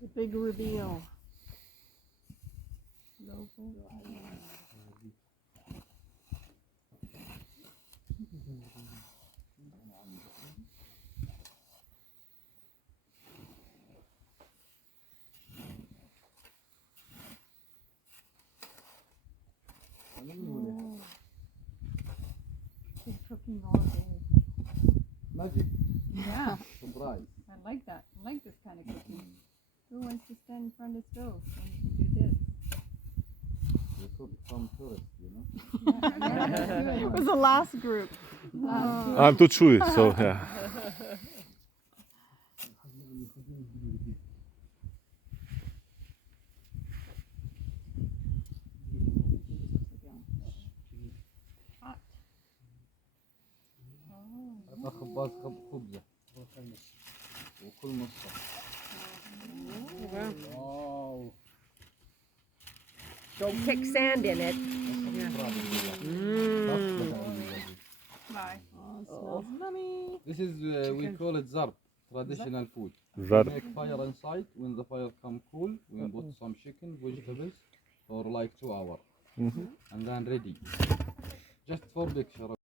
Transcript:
The big reveal. Logo. Oh. She's cooking all day. Magic. Yeah, Surprise. I like that. I like this kind of cooking. Who wants to stand in front of the stove when you can do this? We cook some tourists, you know. It was the last group. I'm too chewy, so yeah. Hot. هذا خباز خبزة وكل نصه. Wow. Don't kick sand in it. Bye. Oh. Mommy. This is we call it zarb, traditional food. Zarb. We make fire inside. When the fire come cool, we put some chicken, vegetables for like 2 hours, and then ready. Just for picture,